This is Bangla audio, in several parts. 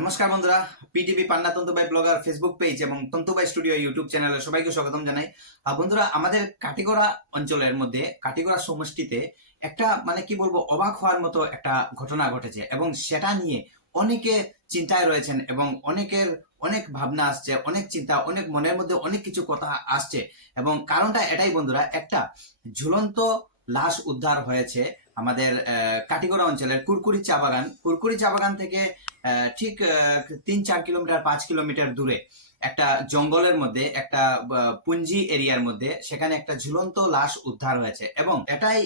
নমস্কার বন্ধুরা, পিটিভি পান্না তন্তুবাই ব্লগার ফেসবুক পেজ এবং তন্তুবাই স্টুডিও ইউটিউব চ্যানেলে সবাইকে স্বাগতম জানাই। বন্ধুরা, আমাদের কাটিগড়া অঞ্চলের মধ্যে কাটিগড়া সমষ্টিতে একটা কি বলবো অবাক হওয়ার মতো একটা ঘটনা ঘটেছে এবং সেটা নিয়ে অনেকে চিন্তায় রয়েছেন এবং অনেকের অনেক ভাবনা আসছে, অনেক চিন্তা, অনেক মনের মধ্যে অনেক কিছু কথা আসছে। এবং কারণটা এটাই বন্ধুরা, একটা ঝুলন্ত লাশ উদ্ধার হয়েছে আমাদের কাটিগড়া অঞ্চলের কুরকুরি চা বাগান থেকে ঠিক 3-4 কিলোমিটার 5 কিলোমিটার দূরে একটা জঙ্গলের মধ্যে একটা পুঞ্জি এরিয়ার মধ্যে সেখানে একটা ঝুলন্ত লাশ উদ্ধার হয়েছে। এবং এটাই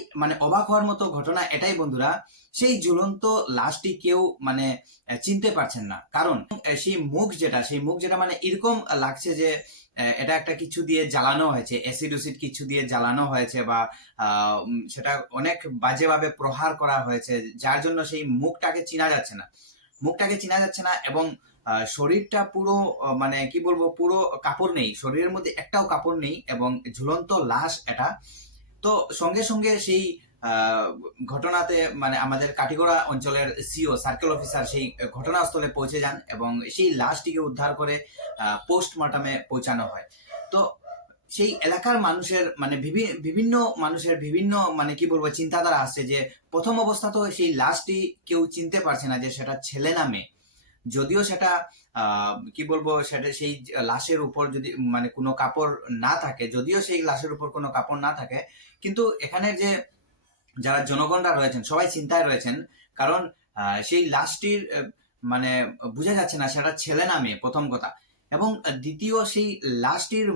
অবাক হওয়ার মতো ঘটনা এটাই বন্ধুরা, সেই ঝুলন্ত লাশটি কেউ চিনতে পারছেন না। কারণ সেই মুখ যেটা এরকম লাগছে যে এটা একটা কিছু দিয়ে জ্বালানো হয়েছে, অ্যাসিড উসিড কিছু দিয়ে জ্বালানো হয়েছে, বা সেটা অনেক বাজেভাবে প্রহার করা হয়েছে, যার জন্য সেই মুখটাকে চেনা যাচ্ছে না। এবং শরীরটা পুরো কি বলবো, পুরো কাপড় নেই, শরীরের মধ্যে একটাও কাপড় নেই এবং ঝুলন্ত লাশ এটা। তো সঙ্গে সঙ্গে সেই ঘটনাতে আমাদের কাটিগড়া অঞ্চলের সিও সার্কেল অফিসার সেই ঘটনাস্থলে পৌঁছে যান এবং সেই লাশটিকে উদ্ধার করে পোস্টমর্টমে পৌঁছানো হয়। তো সেই এলাকার মানুষের বিভিন্ন মানুষের বিভিন্ন কি বলবো চিন্তাধারা আসছে যে প্রথম অবস্থা তো সেই লাশটি কেউ চিনতে পারছে না যে সেটা ছেলে না মেয়ে। যদিও সেটা কি বলবো, সেটা সেই লাশের উপর যদি কোনো কাপড় না থাকে, যদিও সেই লাশের উপর কোনো কাপড় না থাকে, কিন্তু এখানে যে যারা জনগণরা রয়েছেন সবাই চিন্তায় রয়েছেন। কারণ সেই লাশটির মানে বোঝা যাচ্ছে না সেটা ছেলে না মেয়ে, প্রথম কথা। এবং দ্বিতীয়, সেই লাশটির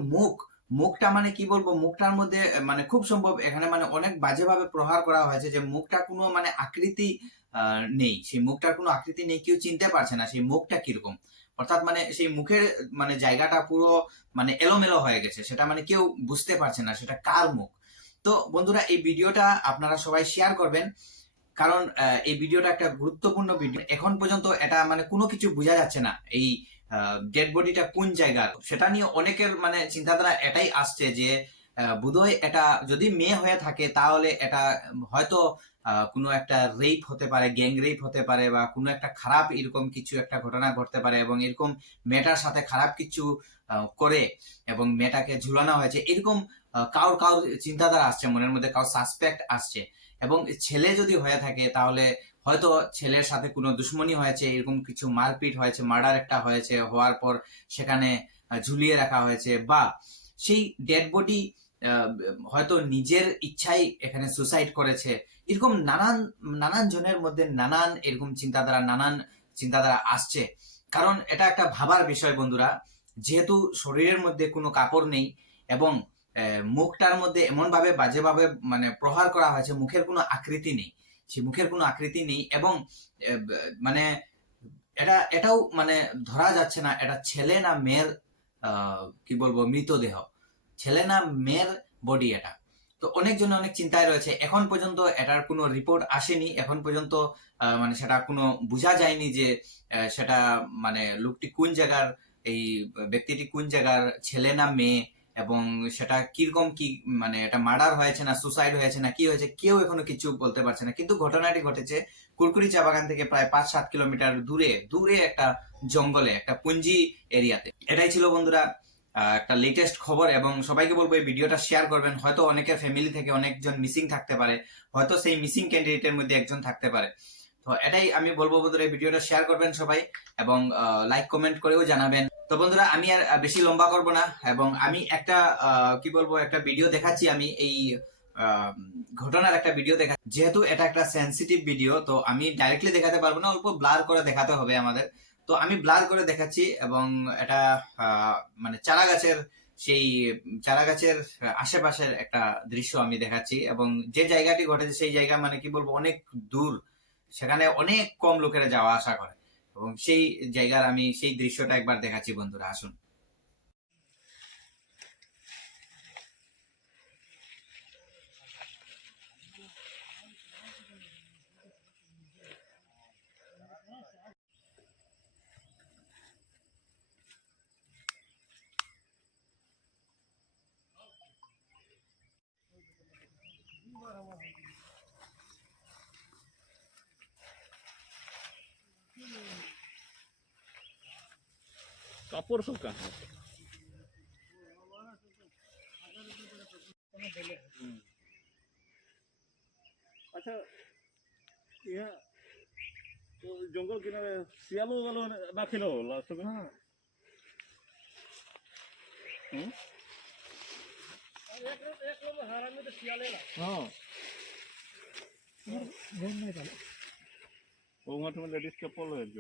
মুখটা কি বলবো, মুখটার মধ্যে খুব সম্ভব এখানে অনেক বাজেভাবে প্রহার করা হয়েছে, যে মুখটা কোনো আকৃতি নেই, সেই মুখটার কোনো আকৃতি নেই, কেউ চিনতে পারছে না সেই মুখটা কিরকম। অর্থাৎ সেই মুখের জায়গাটা পুরো এলোমেলো হয়ে গেছে, সেটা কেউ বুঝতে পারছে না সেটা কার মুখ। তো বন্ধুরা, এই ভিডিওটা আপনারা সবাই শেয়ার করবেন, কারণ এই ভিডিওটা একটা গুরুত্বপূর্ণ ভিডিও। এখন পর্যন্ত এটা কোনো কিছু বোঝা যাচ্ছে না এই ডেড বডিটা কোন জায়গার, সেটা নিয়ে অনেকের চিন্তাধারা এটাই আসছে যে বোধহয় এটা যদি মেয়ে হয়ে থাকে তাহলে এটা হয়তো কোনো একটা রেপ হতে পারে, গ্যাং রেপ হতে পারে, বা কোনো একটা খারাপ এরকম কিছু একটা ঘটনা ঘটতে পারে এবং এরকম মেয়েটার সাথে খারাপ কিছু করে এবং মেয়েটাকে ঝুলানো হয়েছে, এরকম কারোর চিন্তাধারা আসছে মনের মধ্যে, কারোর সাসপেক্ট আসছে। এবং ছেলে যদি হয়ে থাকে তাহলে হয়তো ছেলের সাথে কোনো দুশ্মনী হয়েছে, এরকম কিছু মারপিট হয়েছে, মার্ডার একটা হয়েছে, হওয়ার পর সেখানে ঝুলিয়ে রাখা হয়েছে, বা সেই ডেড বডি হয়তো নিজের ইচ্ছাই এখানে সুসাইড করেছে। এরকম নানান নানান জনের মধ্যে নানান চিন্তাধারা আসছে। কারণ এটা একটা ভাবার বিষয় বন্ধুরা, যেহেতু শরীরের মধ্যে কোনো কাপড় নেই এবং মুখটার মধ্যে এমন ভাবে বাজেভাবে প্রহার করা হয়েছে, মুখের কোনো আকৃতি নেই এবং মানে এটাও ধরা যাচ্ছে না এটা ছেলে না মেয়ের কি বলবো মৃতদেহ, ছেলে না মেয়ের বডি এটা। তো অনেকজন অনেক চিন্তায় রয়েছে। এখন পর্যন্ত এটার কোনো রিপোর্ট আসেনি, এখন পর্যন্ত সেটা কোনো বোঝা যায়নি যে সেটা লোকটি কোন জায়গার, এই ব্যক্তিটি কোন জায়গার, ছেলে না মেয়ে, এবং সেটা কিরকম কি এটা মার্ডার হয়েছে না সুসাইড হয়েছে না কি হয়েছে, কেউ এখনো কিছু বলতে পারছে না। কিন্তু ঘটনাটি ঘটেছে কুরকুরি চা বাগান থেকে প্রায় 5-7 কিলোমিটার দূরে দূরে একটা জঙ্গলে, একটা পুঞ্জি এরিয়াতে। এটাই ছিল বন্ধুরা একটা লেটেস্ট খবর, এবং সবাইকে বলবো এই ভিডিওটা শেয়ার করবেন। হয়তো অনেকের ফ্যামিলি থেকে অনেকজন মিসিং থাকতে পারে, হয়তো সেই মিসিং ক্যান্ডিডেটের মধ্যে একজন থাকতে পারে। তো এটাই আমি বলবো বন্ধুরা, এই ভিডিওটা শেয়ার করবেন সবাই এবং লাইক কমেন্ট করেও জানাবেন। তো বন্ধুরা, আমি আর বেশি লম্বা করব না, এবং আমি একটা কি বলবো একটা ভিডিও দেখাচ্ছি। আমি এই ঘটনার একটা ভিডিও দেখা, যেহেতু এটা একটা সেন্সিটিভ ভিডিও, তো আমি ডাইরেক্টলি দেখাতে পারবো না, অল্প ব্লার করে দেখাতে হবে আমাদের। তো আমি ব্লার করে দেখাচ্ছি, এবং এটা চারা গাছের সেই চারা গাছের আশেপাশের একটা দৃশ্য আমি দেখাচ্ছি, এবং যে জায়গাটি ঘটেছে সেই জায়গা কি বলবো অনেক দূর, সেখানে অনেক কম লোকেরা যাওয়া আসা করে, এবং সেই জায়গার আমি সেই দৃশ্যটা একবার দেখাচ্ছি বন্ধুরা, আসুন। कापड़ सब कहाँ है? अच्छा, यहाँ तो जंगल किनारे सियालो वालो ना खेलो लास्ट में? हाँ एक लोग हरा में तो सियाले ला हाँ घूम नहीं पाले वो मत में लेडीज चप्पल है जो